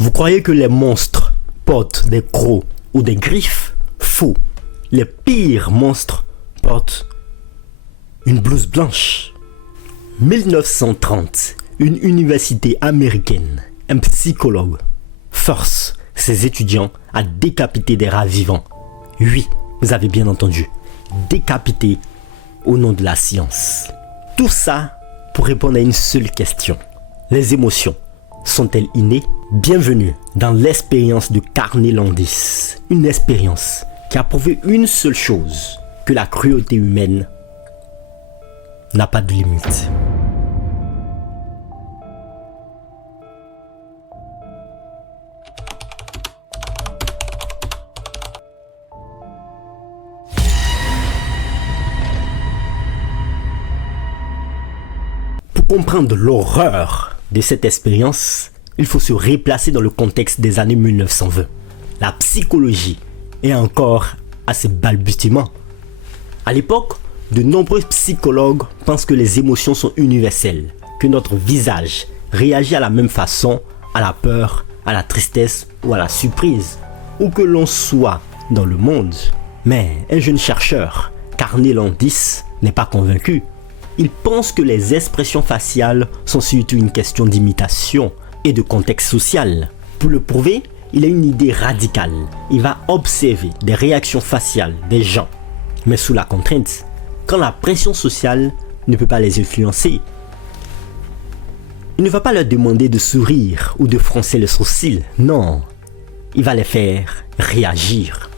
Vous croyez que les monstres portent des crocs ou des griffes? Faux. Les pires monstres portent une blouse blanche. 1930, une université américaine, un psychologue, force ses étudiants à décapiter des rats vivants. Oui, vous avez bien entendu, décapiter au nom de la science. Tout ça pour répondre à une seule question. Les émotions sont-elles innées? Bienvenue dans l'expérience de Carney Landis. Une expérience qui a prouvé une seule chose, que la cruauté humaine n'a pas de limite. Pour comprendre l'horreur de cette expérience, il faut se replacer dans le contexte des années 1920. La psychologie est encore à ses balbutiements. À l'époque, de nombreux psychologues pensent que les émotions sont universelles, que notre visage réagit à la même façon à la peur, à la tristesse ou à la surprise, où que l'on soit dans le monde. Mais un jeune chercheur, Carney Landis, n'est pas convaincu. Il pense que les expressions faciales sont surtout une question d'imitation et de contexte social. Pour le prouver, il a une idée radicale. Il va observer des réactions faciales des gens, mais sous la contrainte, quand la pression sociale ne peut pas les influencer. Il ne va pas leur demander de sourire ou de froncer le sourcil, non. Il va les faire réagir.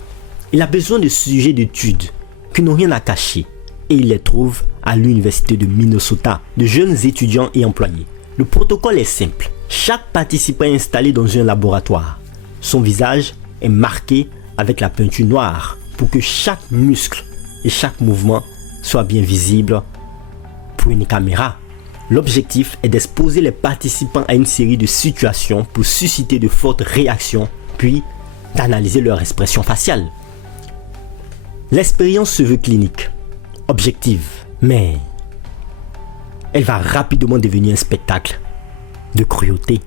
Il a besoin de sujets d'études qui n'ont rien à cacher et il les trouve à l'université de Minnesota, de jeunes étudiants et employés. Le protocole est simple. Chaque participant est installé dans un laboratoire. Son visage est marqué avec la peinture noire pour que chaque muscle et chaque mouvement soit bien visible pour une caméra. L'objectif est d'exposer les participants à une série de situations pour susciter de fortes réactions, puis d'analyser leur expression faciale. L'expérience se veut clinique, objective, mais elle va rapidement devenir un spectacle de cruauté.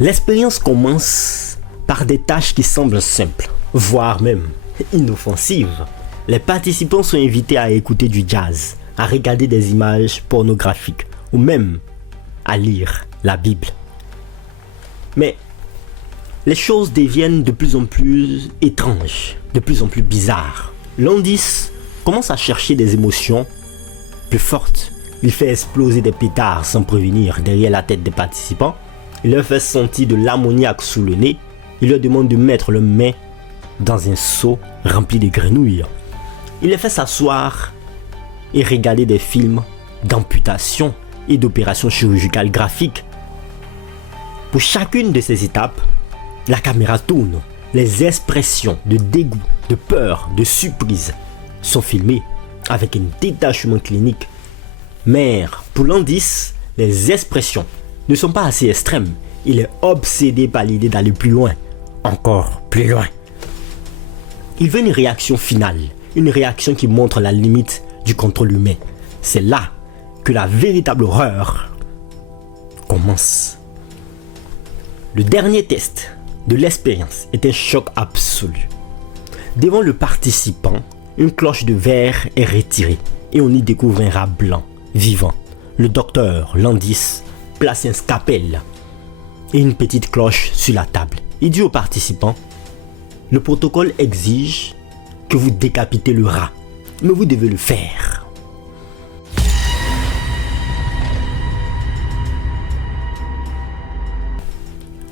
L'expérience commence par des tâches qui semblent simples, voire même inoffensives. Les participants sont invités à écouter du jazz, à regarder des images pornographiques ou même à lire la Bible. Mais les choses deviennent de plus en plus étranges, de plus en plus bizarres. Landis commence à chercher des émotions plus fortes. Il fait exploser des pétards sans prévenir derrière la tête des participants. Il leur fait sentir de l'ammoniaque sous le nez. Il leur demande de mettre leurs mains dans un seau rempli de grenouilles. Il les fait s'asseoir et regarder des films d'amputation et d'opérations chirurgicales graphiques. Pour chacune de ces étapes, la caméra tourne. Les expressions de dégoût, de peur, de surprise sont filmées avec un détachement clinique. Mais pour Landis, les expressions ne sont pas assez extrêmes. Il est obsédé par l'idée d'aller plus loin, encore plus loin. Il veut une réaction finale, une réaction qui montre la limite du contrôle humain. C'est là que la véritable horreur commence. Le dernier test de l'expérience est un choc absolu. Devant le participant, une cloche de verre est retirée et on y découvre un rat blanc, vivant. Le docteur Landis place un scalpel et une petite cloche sur la table. Il dit aux participants: le protocole exige que vous décapitez le rat, mais vous devez le faire.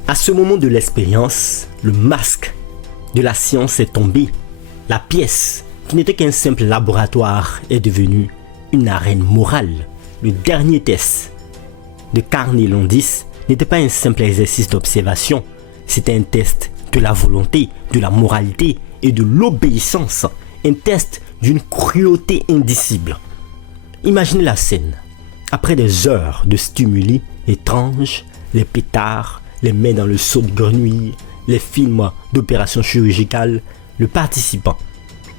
À ce moment de l'expérience, le masque de la science est tombé. La pièce, qui n'était qu'un simple laboratoire, est devenue une arène morale. Le dernier test de Carney Landis n'était pas un simple exercice d'observation, c'était un test de la volonté, de la moralité et de l'obéissance, un test d'une cruauté indicible. Imaginez la scène. Après des heures de stimuli étranges, les pétards, les mains dans le seau de grenouille, les films d'opérations chirurgicales, le participant,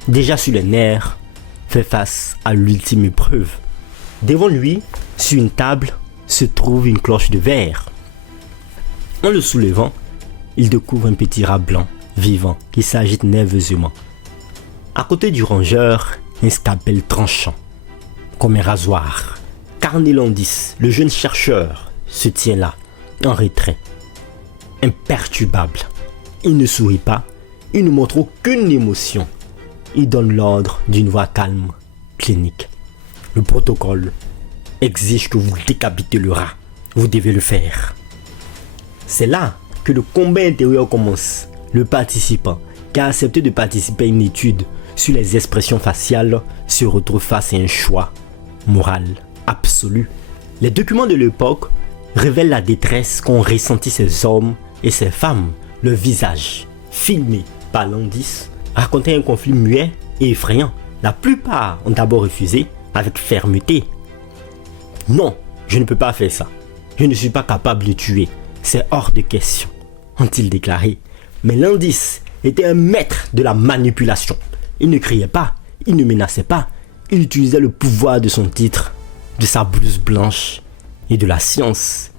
déjà sur les nerfs, fait face à l'ultime épreuve. Devant lui, sur une table, se trouve une cloche de verre. En le soulevant, il découvre un petit rat blanc, vivant, qui s'agite nerveusement. À côté du rongeur, un scalpel tranchant, comme un rasoir. Carnet Landis, le jeune chercheur, se tient là, en retrait, imperturbable. Il ne sourit pas, il ne montre aucune émotion. Il donne l'ordre d'une voix calme, clinique. Le protocole exige que vous décapitez le rat. Vous devez le faire. C'est là que le combat intérieur commence. Le participant qui a accepté de participer à une étude sur les expressions faciales se retrouve face à un choix moral absolu. Les documents de l'époque révèlent la détresse qu'ont ressenti ces hommes et ces femmes. Leur visage, filmé par Landis, racontait un conflit muet et effrayant. La plupart ont d'abord refusé avec fermeté. Non, je ne peux pas faire ça. Je ne suis pas capable de tuer. C'est hors de question, ont-ils déclaré. Mais Landis était un maître de la manipulation. Il ne criait pas, il ne menaçait pas. Il utilisait le pouvoir de son titre, de sa blouse blanche et de la science.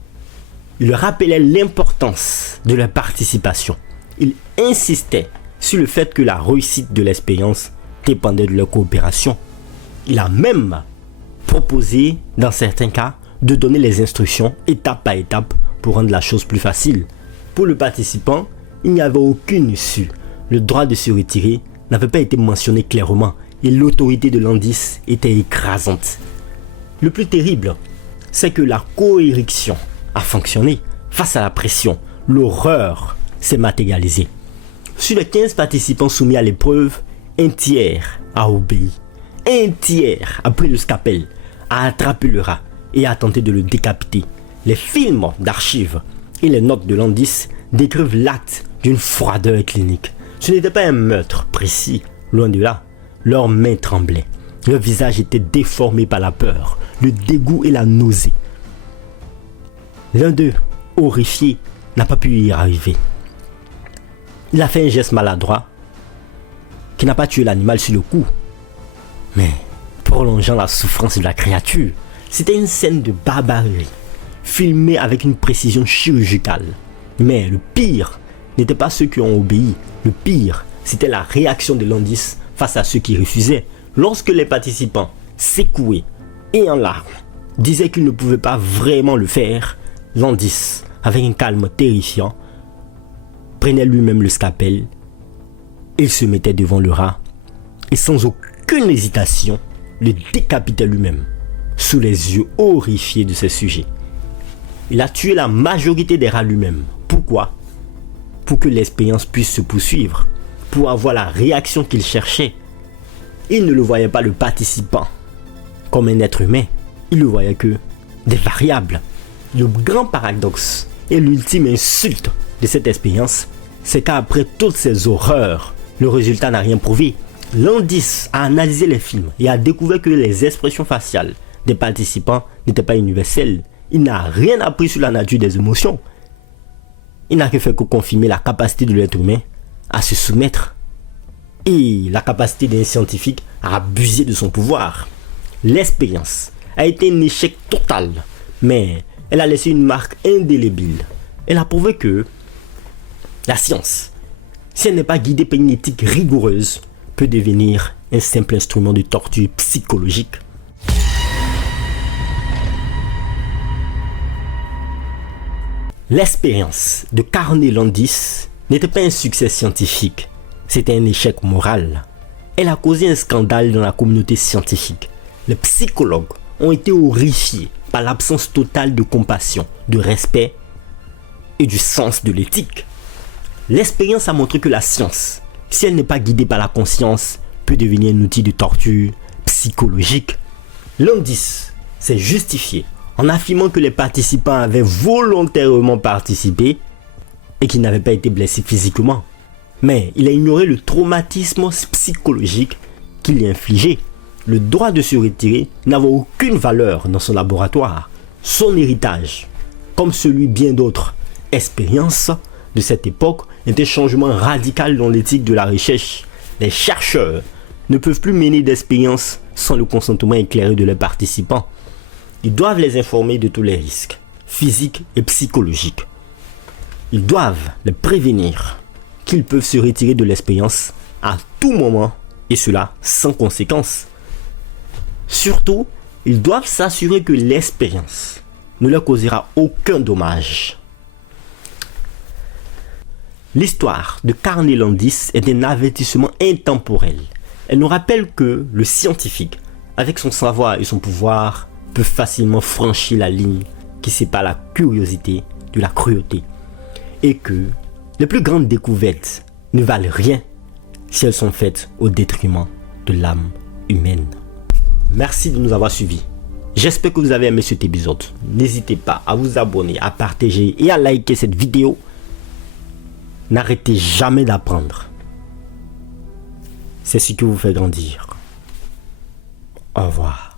Il rappelait l'importance de leur participation. Il insistait sur le fait que la réussite de l'expérience dépendait de leur coopération. Il a même proposé, dans certains cas, de donner les instructions étape par étape pour rendre la chose plus facile. Pour le participant, il n'y avait aucune issue. Le droit de se retirer n'avait pas été mentionné clairement et l'autorité de Landis était écrasante. Le plus terrible, c'est que la coériction a fonctionné. Face à la pression, l'horreur s'est matérialisée. Sur les 15 participants soumis à l'épreuve, un tiers a obéi. Un tiers a pris le scalpel, a attrapé le rat et a tenté de le décapiter. Les films d'archives et les notes de Landis décrivent l'acte d'une froideur clinique. Ce n'était pas un meurtre précis, loin de là. Leurs mains tremblaient. Leur visage était déformé par la peur, le dégoût et la nausée. L'un d'eux, horrifié, n'a pas pu y arriver. Il a fait un geste maladroit qui n'a pas tué l'animal sur le coup, mais prolongeant la souffrance de la créature. C'était une scène de barbarie, filmée avec une précision chirurgicale. Mais le pire n'était pas ceux qui ont obéi. Le pire, c'était la réaction de Landis face à ceux qui refusaient. Lorsque les participants, secoués et en larmes, disaient qu'ils ne pouvaient pas vraiment le faire, Landis, avec un calme terrifiant, prenait lui-même le scalpel, il se mettait devant le rat et sans aucune hésitation, le décapitait lui-même, sous les yeux horrifiés de ses sujets. Il a tué la majorité des rats lui-même. Pourquoi ? Pour que l'expérience puisse se poursuivre, pour avoir la réaction qu'il cherchait. Il ne le voyait pas le participant comme un être humain, il le voyait que des variables. Le grand paradoxe et l'ultime insulte de cette expérience, c'est qu'après toutes ces horreurs, le résultat n'a rien prouvé. Landis a analysé les films et a découvert que les expressions faciales des participants n'étaient pas universelles. Il n'a rien appris sur la nature des émotions. Il n'a que fait que confirmer la capacité de l'être humain à se soumettre et la capacité d'un scientifique à abuser de son pouvoir. L'expérience a été un échec total, mais elle a laissé une marque indélébile. Elle a prouvé que la science, si elle n'est pas guidée par une éthique rigoureuse, peut devenir un simple instrument de torture psychologique. L'expérience de Carnet Landis n'était pas un succès scientifique, c'était un échec moral. Elle a causé un scandale dans la communauté scientifique. Les psychologues ont été horrifiés par l'absence totale de compassion, de respect et du sens de l'éthique. L'expérience a montré que la science, si elle n'est pas guidée par la conscience, peut devenir un outil de torture psychologique. Landis s'est justifié en affirmant que les participants avaient volontairement participé et qu'ils n'avaient pas été blessés physiquement. Mais il a ignoré le traumatisme psychologique qu'il y a infligé. Le droit de se retirer n'avait aucune valeur dans son laboratoire. Son héritage, comme celui bien d'autres expériences de cette époque, est un changement radical dans l'éthique de la recherche. Les chercheurs ne peuvent plus mener d'expériences sans le consentement éclairé de leurs participants. Ils doivent les informer de tous les risques, physiques et psychologiques. Ils doivent les prévenir qu'ils peuvent se retirer de l'expérience à tout moment et cela sans conséquence. Surtout, ils doivent s'assurer que l'expérience ne leur causera aucun dommage. L'histoire de Carné Landis est un avertissement intemporel. Elle nous rappelle que le scientifique, avec son savoir et son pouvoir, peut facilement franchir la ligne qui sépare la curiosité de la cruauté. Et que les plus grandes découvertes ne valent rien si elles sont faites au détriment de l'âme humaine. Merci de nous avoir suivis. J'espère que vous avez aimé cet épisode. N'hésitez pas à vous abonner, à partager et à liker cette vidéo. N'arrêtez jamais d'apprendre. C'est ce qui vous fait grandir. Au revoir.